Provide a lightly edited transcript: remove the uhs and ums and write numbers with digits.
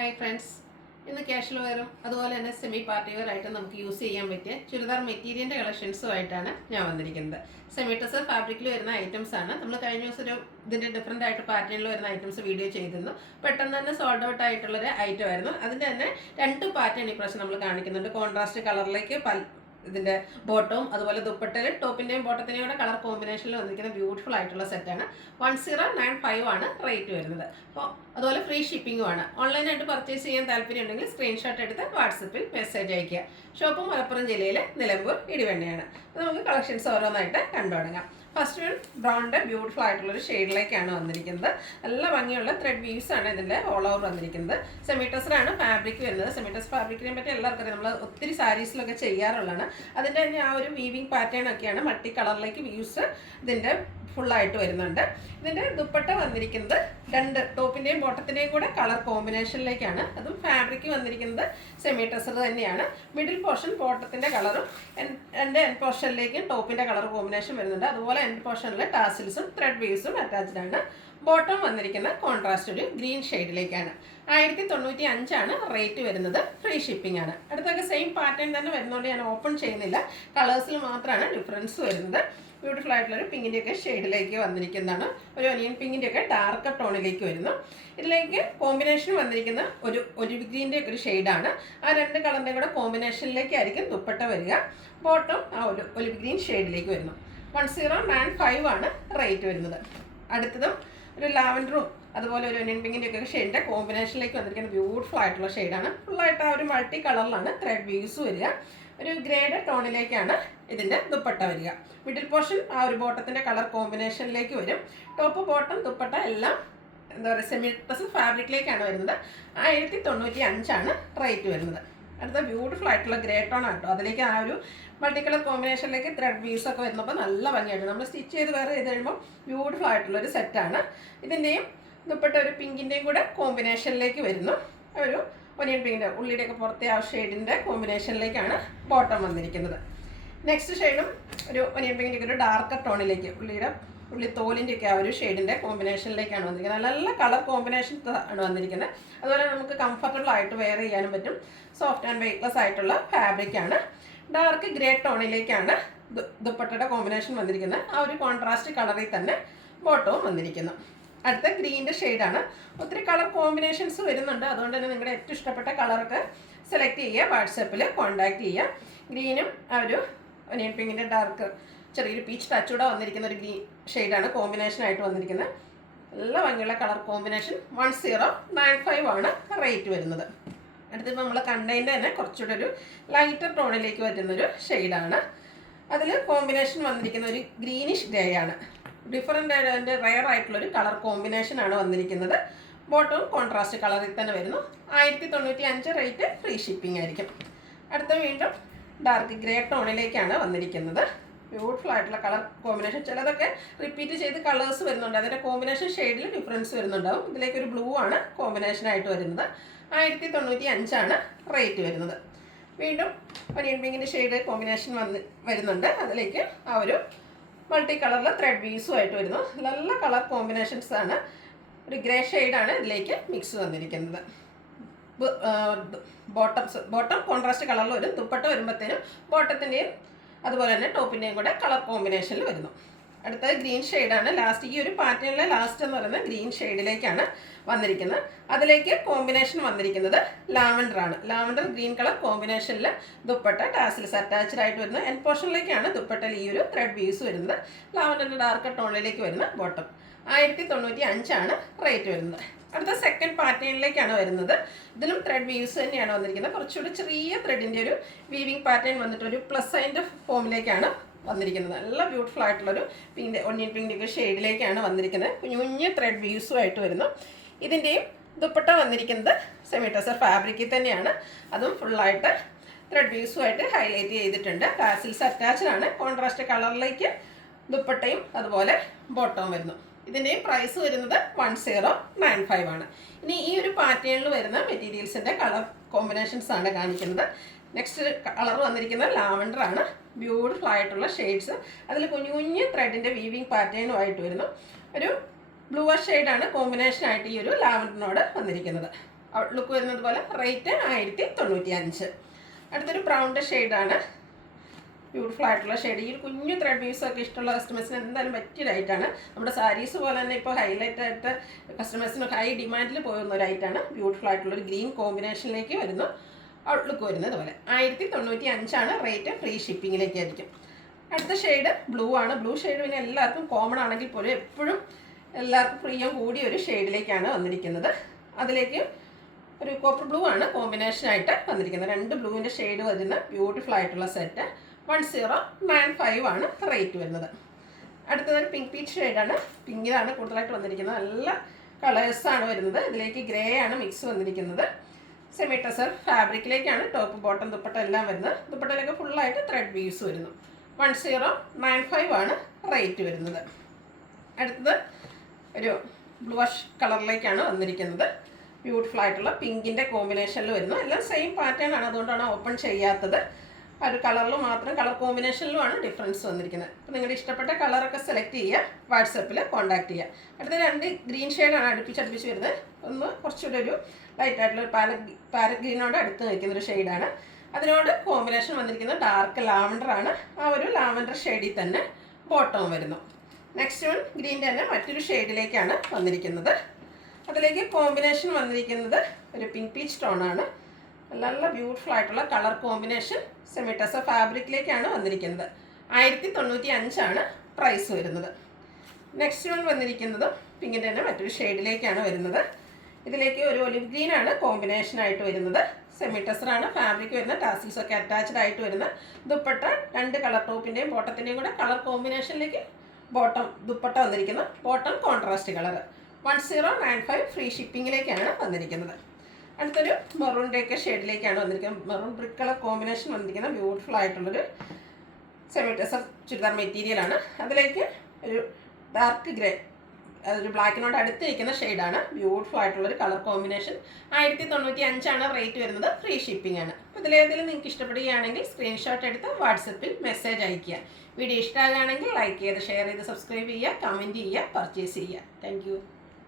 Hi friends, ഇന്ന് casual വെയറും അതുപോലെ തന്നെ സെമി പാർട്ടി വെയർ ആയിട്ട് നമുക്ക് യൂസ് ചെയ്യാൻ പറ്റിയ ചുരിദാർ മെറ്റീരിയലിൻ്റെ കളക്ഷൻസുമായിട്ടാണ് ഞാൻ വന്നിരിക്കുന്നത്. സെമി ടെസർ ഫാബ്രിക്കിൽ വരുന്ന ഐറ്റംസ് ആണ്. നമ്മൾ കഴിഞ്ഞ ദിവസം ഇതിൻ്റെ ഡിഫറെൻ്റ് ആയിട്ട് പാറ്റേണിൽ വരുന്ന ഐറ്റംസ് വീഡിയോ ചെയ്തിരുന്നു. പെട്ടെന്ന് തന്നെ സോൾഡ് ഔട്ട് ആയിട്ടുള്ളൊരു ഐറ്റം ആയിരുന്നു. അതിൻ്റെ തന്നെ രണ്ട് പാറ്റേൺ ഇപ്രാവശ്യം നമ്മൾ കാണിക്കുന്നുണ്ട്. കോൺട്രാസ്റ്റ് കളറിലേക്ക് ഇതിൻ്റെ ബോട്ടവും അതുപോലെ ദുപ്പട്ടയിൽ ടോപ്പിൻ്റെയും ബോട്ടത്തിൻ്റെയും കൂടെ കളർ കോമ്പിനേഷനിൽ വന്നിരിക്കുന്ന ബ്യൂട്ടിഫുൾ ആയിട്ടുള്ള സെറ്റാണ്. 1095 ആണ് റേറ്റ് വരുന്നത്. അപ്പോൾ അതുപോലെ ഫ്രീ ഷിപ്പിംഗും ആണ്. ഓൺലൈനായിട്ട് പർച്ചേസ് ചെയ്യാൻ താല്പര്യം ഉണ്ടെങ്കിൽ സ്ക്രീൻഷോട്ട് എടുത്ത് വാട്സപ്പിൽ മെസ്സേജ് അയയ്ക്കുക. ഷോപ്പ് മലപ്പുറം ജില്ലയിലെ നിലമ്പൂർ ഇടിവണ്ണയാണ്. അപ്പോൾ നമുക്ക് കളക്ഷൻസ് ഓരോന്നായിട്ട് കണ്ടു തുടങ്ങാം. ഫസ്റ്റ് വൺ ബ്രൗണിൻ്റെ ബ്യൂട്ടിഫുൾ ആയിട്ടുള്ളൊരു ഷെയ്ഡിലേക്കാണ് വന്നിരിക്കുന്നത്. നല്ല ഭംഗിയുള്ള ത്രെഡ് വീവ്സ് ആണ് ഇതിൻ്റെ ഓൾ ഓവർ വന്നിരിക്കുന്നത്. സെമി ടെസറാണ് ഫാബ്രിക് വരുന്നത്. സെമി ടെസർ ഫാബ്രിക്കിനെ പറ്റി എല്ലാവർക്കും അറിയാം. നമ്മൾ ഒത്തിരി സാരീസിലൊക്കെ ചെയ്യാറുള്ളതാണ്. അതിൻ്റെ തന്നെ ആ ഒരു വീവിങ് പാറ്റേൺ ഒക്കെയാണ്. മൾട്ടി കളറിലേക്ക് വ്യൂസ് ഇതിൻ്റെ ഫുള്ളായിട്ട് വരുന്നുണ്ട്. ഇതിൻ്റെ ദുപ്പട്ട വന്നിരിക്കുന്നത് രണ്ട് ടോപ്പിൻ്റെയും ബോട്ടത്തിൻ്റെയും കൂടെ കളർ കോമ്പിനേഷനിലേക്കാണ്. അതും ഫാബ്രിക് വന്നിരിക്കുന്നത് സെമി ടെസർ തന്നെയാണ്. മിഡിൽ പോർഷൻ ബോട്ടത്തിൻ്റെ കളറും എൻ്റെ എൻഡ് പോർഷനിലേക്കും ടോപ്പിൻ്റെ കളർ കോമ്പിനേഷൻ വരുന്നുണ്ട്. അതുപോലെ എൻഡ് പോർഷനിൽ ടാസിൽസും ത്രെഡ് വീവ്സും അറ്റാച്ച്ഡ് ആണ്. ബോട്ടം വന്നിരിക്കുന്ന കോൺട്രാസ്റ്റ് ഒരു ഗ്രീൻ ഷെയ്ഡിലേക്കാണ്. 1095 റേറ്റ് വരുന്നത്. ഫ്രീ ഷിപ്പിംഗ് ആണ്. അടുത്തൊക്കെ സെയിം പാറ്റേൺ തന്നെ വരുന്നതുകൊണ്ട് ഞാൻ ഓപ്പൺ ചെയ്യുന്നില്ല. കളേഴ്സിൽ മാത്രമാണ് ഡിഫറൻസ് വരുന്നത്. ബ്യൂട്ടിഫുൾ ആയിട്ടുള്ളൊരു പിങ്കിൻ്റെയൊക്കെ ഷെയ്ഡിലേക്ക് വന്നിരിക്കുന്നതാണ്. ഒരു ഒനിയൻ പിങ്കിൻ്റെയൊക്കെ ഡാർക്ക് ടോണിലേക്ക് വരുന്നു. ഇതിലേക്ക് കോമ്പിനേഷൻ വന്നിരിക്കുന്ന ഒരു ഗ്രീൻ്റെ ഒരു ഷെയ്ഡാണ്. ആ രണ്ട് കളറിൻ്റെ കൂടെ കോമ്പിനേഷനിലേക്കായിരിക്കും ദുപ്പട്ട വരിക. ബോട്ടം ആ ഒരു ഒലിവ് ഗ്രീൻ ഷെയ്ഡിലേക്ക് വരുന്നു. 1095 ആണ് റേറ്റ് വരുന്നത്. അടുത്തതും ഒരു ലാവൻഡറും അതുപോലെ ഒരു ഒനിയൻ പിങ്കിൻ്റെയൊക്കെ ഷെയ്ഡിൻ്റെ കോമ്പിനേഷനിലേക്ക് വന്നിരിക്കുന്ന ബ്യൂട്ടിഫുൾ ആയിട്ടുള്ള ഷെയ്ഡാണ്. ഫുള്ളായിട്ട് ആ ഒരു മൾട്ടി കളറിലാണ് ത്രെഡ് വീവ്സ് വരിക. ഒരു ഗ്രേഡ് ടോണിലേക്കാണ് ഇതിൻ്റെ ദുപ്പട്ട വരിക. മിഡിൽ പോർഷൻ ആ ഒരു ബോട്ടത്തിൻ്റെ കളർ കോമ്പിനേഷനിലേക്ക് വരും. ടോപ്പ് ബോട്ടം ദുപ്പട്ട എല്ലാം എന്താ പറയുക സെമി ടെസർ ഫാബ്രിക്കിലേക്കാണ് വരുന്നത്. 1095 റേറ്റ് വരുന്നത്. അടുത്ത ബ്യൂട്ടിഫുൾ ആയിട്ടുള്ള ഗ്രേ ടോൺ ആട്ടോ. അതിലേക്ക് ആ ഒരു മൾട്ടി കളർ കോമ്പിനേഷനിലേക്ക് ത്രെഡ് വീവ്സ് ഒക്കെ വരുന്നപ്പോൾ നല്ല ഭംഗിയായിട്ട് നമ്മൾ സ്റ്റിച്ച് ചെയ്ത് വേറെ ചെയ്ത് കഴിയുമ്പോൾ ബ്യൂട്ടിഫുൾ ആയിട്ടുള്ളൊരു സെറ്റാണ്. ഇതിൻ്റെയും ദുപ്പട്ട ഒരു പിങ്കിൻ്റെയും കൂടെ കോമ്പിനേഷനിലേക്ക് വരുന്നു. ഒരു ഒനിയൻ പിങ്കിൻ്റെ ഉള്ളിയുടെയൊക്കെ പുറത്തെ ആ ഷെയ്ഡിൻ്റെ കോമ്പിനേഷനിലേക്കാണ് ബോട്ടം വന്നിരിക്കുന്നത്. നെക്സ്റ്റ് ഷെയ്ഡും ഒരു ഒനിയൻ പിങ്കിൻ്റെ ഒരു ഡാർക്ക് ടോണിലേക്ക് ഉള്ളി തോലിൻ്റെയൊക്കെ ആ ഒരു ഷെയ്ഡിൻ്റെ കോമ്പിനേഷനിലേക്കാണ് വന്നിരിക്കുന്നത്. നല്ല കളർ കോമ്പിനേഷൻസ് ആണ് വന്നിരിക്കുന്നത്. അതുപോലെ നമുക്ക് കംഫർട്ടബിൾ ആയിട്ട് വെയർ ചെയ്യാനും പറ്റും. സോഫ്റ്റ് ആൻഡ് വെയ്റ്റ്ലെസ് ആയിട്ടുള്ള ഫാബ്രിക്കാണ്. ഡാർക്ക് ഗ്രേ ടോണിലേക്കാണ് ദുപ്പട്ടയുടെ കോമ്പിനേഷൻ വന്നിരിക്കുന്നത്. ആ ഒരു കോൺട്രാസ്റ്റ് കളറിൽ തന്നെ ബോട്ടവും വന്നിരിക്കുന്നു. അടുത്ത ഗ്രീൻ്റെ ഷെയ്ഡാണ്. ഒത്തിരി കളർ കോമ്പിനേഷൻസ് വരുന്നുണ്ട്. അതുകൊണ്ട് തന്നെ നിങ്ങളുടെ ഏറ്റവും ഇഷ്ടപ്പെട്ട കളറൊക്കെ സെലക്ട് ചെയ്യുക. വാട്സാപ്പിൽ കോൺടാക്റ്റ് ചെയ്യുക. ഗ്രീനും ആ ഒരു ഒനിയൻ പിങ്കിൻ്റെ ഡാർക്ക് ചെറിയൊരു പീച്ച് ടച്ചൂടെ വന്നിരിക്കുന്ന ഒരു ഗ്രീൻ ഷെയ്ഡാണ് കോമ്പിനേഷനായിട്ട് വന്നിരിക്കുന്നത്. നല്ല ഭംഗിയുള്ള കളർ കോമ്പിനേഷൻ. 1095 റേറ്റ് വരുന്നത്. അടുത്തിപ്പോൾ നമ്മൾ കണ്ടതിൻ്റെ തന്നെ കുറച്ചുകൂടെ ഒരു ലൈറ്റർ ടോണിലേക്ക് വരുന്നൊരു ഷെയ്ഡാണ്. അതിൽ കോമ്പിനേഷൻ വന്നിരിക്കുന്ന ഒരു ഗ്രീനിഷ് ഗ്രേ ആണ്. ഡിഫറെൻ്റ് അതിൻ്റെ റയർ ആയിട്ടുള്ളൊരു കളർ കോമ്പിനേഷനാണ് വന്നിരിക്കുന്നത്. ബോട്ടവും കോൺട്രാസ്റ്റ് കളറിൽ തന്നെ വരുന്നു. 1095 റേറ്റ്. ഫ്രീ ഷിപ്പിംഗ് ആയിരിക്കും. അടുത്ത വീണ്ടും ഡാർക്ക് ഗ്രേ ടോണിലേക്കാണ് വന്നിരിക്കുന്നത്. ബ്യൂട്ടിഫുൾ ആയിട്ടുള്ള കളർ കോമ്പിനേഷൻ. ചിലതൊക്കെ റിപ്പീറ്റ് ചെയ്ത് കളേഴ്സ് വരുന്നുണ്ട്. അതിൻ്റെ കോമ്പിനേഷൻ ഷെയ്ഡിൽ ഡിഫറൻസ് വരുന്നുണ്ടാവും. ഇതിലേക്കൊരു ബ്ലൂ ആണ് കോമ്പിനേഷനായിട്ട് വരുന്നത്. 1095 റേറ്റ് വരുന്നത്. വീണ്ടും ഒനിയൻ പിങ്കിൻ്റെ ഷെയ്ഡ് കോമ്പിനേഷൻ വരുന്നുണ്ട്. അതിലേക്ക് ആ ഒരു മൾട്ടി കളറിൽ ത്രെഡ് വീവ്സുമായിട്ട് വരുന്നു. നല്ല കളർ കോമ്പിനേഷൻസ് ആണ്. ഒരു ഗ്രേ ഷെയ്ഡാണ് ഇതിലേക്ക് മിക്സ് വന്നിരിക്കുന്നത്. ബോട്ടം കോൺട്രാസ്റ്റ് കളറിൽ വരും. ദുപ്പട്ട വരുമ്പോഴത്തേനും ബോട്ടത്തിൻ്റെയും അതുപോലെ തന്നെ ടോപ്പിൻ്റെയും കൂടെ കളർ കോമ്പിനേഷനിൽ വരുന്നു. അടുത്തത് ഗ്രീൻ ഷെയ്ഡാണ്. ലാസ്റ്റ് ഈ ഒരു പാറ്റേണിലെ ലാസ്റ്റ് എന്ന് പറയുന്നത് ഗ്രീൻ ഷെയ്ഡിലേക്കാണ് വന്നിരിക്കുന്നത്. അതിലേക്ക് കോമ്പിനേഷൻ വന്നിരിക്കുന്നത് ലാവൻഡർ ആണ്. ലാവൻഡർ ഗ്രീൻ കളർ കോമ്പിനേഷനിൽ ദുപ്പട്ട ടാസിൽസ് അറ്റാച്ച്ഡ് ആയിട്ട് വരുന്നത്. എൻഡ് പോർഷനിലേക്കാണ് ദുപ്പട്ടയിൽ ഈ ഒരു ത്രെഡ് വീവ്സ് വരുന്നത്. ലാവൻഡറിൻ്റെ ഡാർക്ക് ടോണിലേക്ക് വരുന്ന ബോട്ടം. 1095 റേറ്റ് വരുന്നത്. അടുത്ത സെക്കൻഡ് പാറ്റേണിലേക്കാണ് വരുന്നത്. ഇതിലും ത്രെഡ് വീവ്സ് തന്നെയാണ് വന്നിരിക്കുന്നത്. കുറച്ചുകൂടി ചെറിയ ത്രെഡിൻ്റെ ഒരു വീവിങ് പാറ്റേൺ വന്നിട്ട് ഒരു പ്ലസ് സൈൻ്റെ ഫോമിലേക്കാണ് വന്നിരിക്കുന്നത്. നല്ല ബ്യൂട്ടിഫുൾ ആയിട്ടുള്ളൊരു പിങ്കിൻ്റെ ഒനിയൻ പിങ്കിൻ്റെ ഷെയ്ഡിലേക്കാണ് വന്നിരിക്കുന്നത്. കുഞ്ഞു ത്രെഡ് വ്യൂസുമായിട്ട് വരുന്നു. ഇതിൻ്റെയും ദുപ്പട്ട വന്നിരിക്കുന്നത് സെമി ടെസർ ഫാബ്രിക്കിൽ തന്നെയാണ്. അതും ഫുള്ളായിട്ട് ത്രെഡ് വ്യൂസുമായിട്ട് ഹൈലൈറ്റ് ചെയ്തിട്ടുണ്ട്. ടാസിൽസ് അറ്റാച്ച്ഡ് ആണ്. കോൺട്രാസ്റ്റ് കളറിലേക്ക് ദുപ്പട്ടയും അതുപോലെ ബോട്ടവും വരുന്നു. ഇതിൻ്റെയും പ്രൈസ് വരുന്നത് 1095 ഇനി ഈ ഒരു പാറ്റേണിൽ വരുന്ന മെറ്റീരിയൽസിൻ്റെ കളർ കോമ്പിനേഷൻസ് ആണ് കാണിക്കുന്നത്. നെക്സ്റ്റ് കളർ വന്നിരിക്കുന്നത് ലാവൻഡർ ആണ്. ബ്യൂട്ടിഫുൾ ആയിട്ടുള്ള ഷെയ്ഡ്സ്. അതിൽ കുഞ്ഞു ത്രെഡിൻ്റെ വീവിങ് പാറ്റേണുമായിട്ട് വരുന്നു. ഒരു ബ്ലൂവർ ഷെയ്ഡാണ് കോമ്പിനേഷനായിട്ട് ഈ ഒരു ലാവൻഡറിനോട് വന്നിരിക്കുന്നത്. ഔട്ട്ലുക്ക് വരുന്നത് പോലെ. റേറ്റ് 1095. അടുത്തൊരു ബ്രൗണിൻ്റെ ഷെയ്ഡാണ്. ബ്യൂട്ടിഫുൾ ആയിട്ടുള്ള ഷെയ്ഡ്. ഈ കുഞ്ഞു ത്രെഡ് വ്യൂസൊക്കെ ഇഷ്ടമുള്ള കസ്റ്റമേഴ്സിന് എന്തായാലും പറ്റിയതായിട്ടാണ്. നമ്മുടെ സാരീസ് പോലെ തന്നെ ഇപ്പോൾ ഹൈലൈറ്റ് ആയിട്ട് കസ്റ്റമേഴ്സിന് ഹൈ ഡിമാൻഡിൽ പോകുന്ന ഒരു ഐറ്റാണ്. ബ്യൂട്ടിഫുൾ ആയിട്ടുള്ളൊരു ഗ്രീൻ കോമ്പിനേഷനിലേക്ക് വരുന്നു. ഔട്ട്ലുക്ക് വരുന്നത് പോലെ. 1095 റേറ്റ്. ഫ്രീ ഷിപ്പിങ്ങിലേക്ക് ആയിരിക്കും. അടുത്ത ഷെയ്ഡ് ബ്ലൂ ആണ്. ബ്ലൂ ഷെയ്ഡ് പിന്നെ എല്ലാവർക്കും കോമൺ ആണെങ്കിൽ പോലും എപ്പോഴും എല്ലാവർക്കും പ്രിയം കൂടിയ ഒരു ഷെയ്ഡിലേക്കാണ് വന്നിരിക്കുന്നത്. അതിലേക്ക് ഒരു കോപ്പർ ബ്ലൂ ആണ് കോമ്പിനേഷനായിട്ട് വന്നിരിക്കുന്നത്. 2 ബ്ലൂവിൻ്റെ ഷെയ്ഡ് വരുന്ന ബ്യൂട്ടിഫുൾ ആയിട്ടുള്ള സെറ്റ്. 1095 റേറ്റ് വരുന്നത്. അടുത്തതൊരു പിങ്ക് പീച്ച് ഷെയ്ഡാണ്. പിങ്കിലാണ് കൂടുതലായിട്ട് വന്നിരിക്കുന്നത്. നല്ല കളേഴ്സാണ് വരുന്നത്. ഇതിലേക്ക് ഗ്രേ ആണ് മിക്സ് വന്നിരിക്കുന്നത്. സെമി ടസർ ഫാബ്രിക്കിലേക്കാണ് ടോപ്പ് ബോട്ടം ദുപ്പട്ട എല്ലാം വരുന്നത്. ദുപ്പട്ടയിലൊക്കെ ഫുള്ളായിട്ട് ത്രെഡ് വീവ്സ് വരുന്നു. 1095 റേറ്റ് വരുന്നത്. അടുത്തത് ഒരു ബ്ലൂഷ് കളറിലേക്കാണ് വന്നിരിക്കുന്നത്. ബ്യൂട്ടിഫുൾ ആയിട്ടുള്ള പിങ്കിൻ്റെ കോമ്പിനേഷനിൽ വരുന്നു. എല്ലാം സെയിം പാറ്റേൺ ആണ്, അതുകൊണ്ടാണ് ഓപ്പൺ ചെയ്യാത്തത്. ആ ഒരു കളറിൽ മാത്രം, കളർ കോമ്പിനേഷനിലുമാണ് ഡിഫറൻസ് വന്നിരിക്കുന്നത്. അപ്പോൾ നിങ്ങളുടെ ഇഷ്ടപ്പെട്ട കളറൊക്കെ സെലക്ട് ചെയ്യുക, വാട്സപ്പിൽ കോൺടാക്ട് ചെയ്യുക. അടുത്ത 2 ഗ്രീൻ ഷെയ്ഡാണ് അടുപ്പിച്ച് വരുന്നത്. ഒന്ന് കുറച്ചുകൂടെ ഒരു ലൈറ്റ് ആയിട്ടുള്ള പാരറ്റ് ഗ്രീനോട് അടുത്ത് നിൽക്കുന്നൊരു ഷെയ്ഡാണ്. അതിനോട് കോമ്പിനേഷൻ വന്നിരിക്കുന്നത് ഡാർക്ക് ലാവൻഡർ ആണ്. ആ ഒരു ലാവൻഡർ ഷെയ്ഡിൽ തന്നെ ബോട്ടവും വരുന്നു. നെക്സ്റ്റ് വൺ ഗ്രീൻ്റെ തന്നെ മറ്റൊരു ഷെയ്ഡിലേക്കാണ് വന്നിരിക്കുന്നത്. അതിലേക്ക് കോമ്പിനേഷൻ വന്നിരിക്കുന്നത് ഒരു പിങ്ക് പീച്ച് ടോണാണ്. നല്ല ബ്യൂട്ടിഫുൾ ആയിട്ടുള്ള കളർ കോമ്പിനേഷൻ. സെമി ടസർ ഫാബ്രിക്കിലേക്കാണ് വന്നിരിക്കുന്നത്. 1095 പ്രൈസ് വരുന്നത്. നെക്സ്റ്റ് വൺ വന്നിരിക്കുന്നത് പിങ്കിൻ്റെ തന്നെ മറ്റൊരു ഷെയ്ഡിലേക്കാണ് വരുന്നത്. ഇതിലേക്ക് ഒരു ഒലിവ് ഗ്രീൻ ആണ് കോമ്പിനേഷനായിട്ട് വരുന്നത്. സെമി ടസറാണ് ഫാബ്രിക് വരുന്നത്. ടാസിൽസ് ഒക്കെ അറ്റാച്ച്ഡ് ആയിട്ട് വരുന്ന ദുപ്പട്ട. 2 കളർ ടോപ്പിൻ്റെയും ബോട്ടത്തിൻ്റെയും കൂടെ കളർ കോമ്പിനേഷനിലേക്ക് ബോട്ടം ദുപ്പട്ട വന്നിരിക്കുന്നു. Bottom contrast colour. 1095 ഫ്രീ ഷിപ്പിങ്ങിലേക്കാണ് വന്നിരിക്കുന്നത്. അടുത്തൊരു മെറൂണിൻ്റെയൊക്കെ ഷെയ്ഡിലേക്കാണ് വന്നിരിക്കുന്നത്. മെറൂൺ ബ്രിക്ക് കളർ കോമ്പിനേഷൻ വന്നിരിക്കുന്ന ബ്യൂട്ടിഫുൾ ആയിട്ടുള്ളൊരു സെമി ടസർ ചുരിദാർ മെറ്റീരിയലാണ്. അതിലേക്ക് ഒരു ഡാർക്ക് ഗ്രേ, അതൊരു ബ്ലാക്കിനോട് അടുത്ത് നിൽക്കുന്ന ഷെയ്ഡാണ്. ബ്യൂട്ടിഫുൾ ആയിട്ടുള്ളൊരു കളർ കോമ്പിനേഷൻ. 1095 റേറ്റ് വരുന്നത്. ഫ്രീ ഷിപ്പിംഗ് ആണ്. അപ്പോൾ ഇതിലേതെങ്കിലും നിങ്ങൾക്ക് ഇഷ്ടപ്പെടുകയാണെങ്കിൽ സ്ക്രീൻഷോട്ട് എടുത്ത് വാട്സപ്പിൽ മെസ്സേജ് അയയ്ക്കുക. വീഡിയോ ഇഷ്ടമാകുകയാണെങ്കിൽ ലൈക്ക് ചെയ്ത് ഷെയർ ചെയ്ത് സബ്സ്ക്രൈബ് ചെയ്യുക, കമൻറ്റ് ചെയ്യുക, പർച്ചേസ് ചെയ്യുക. താങ്ക്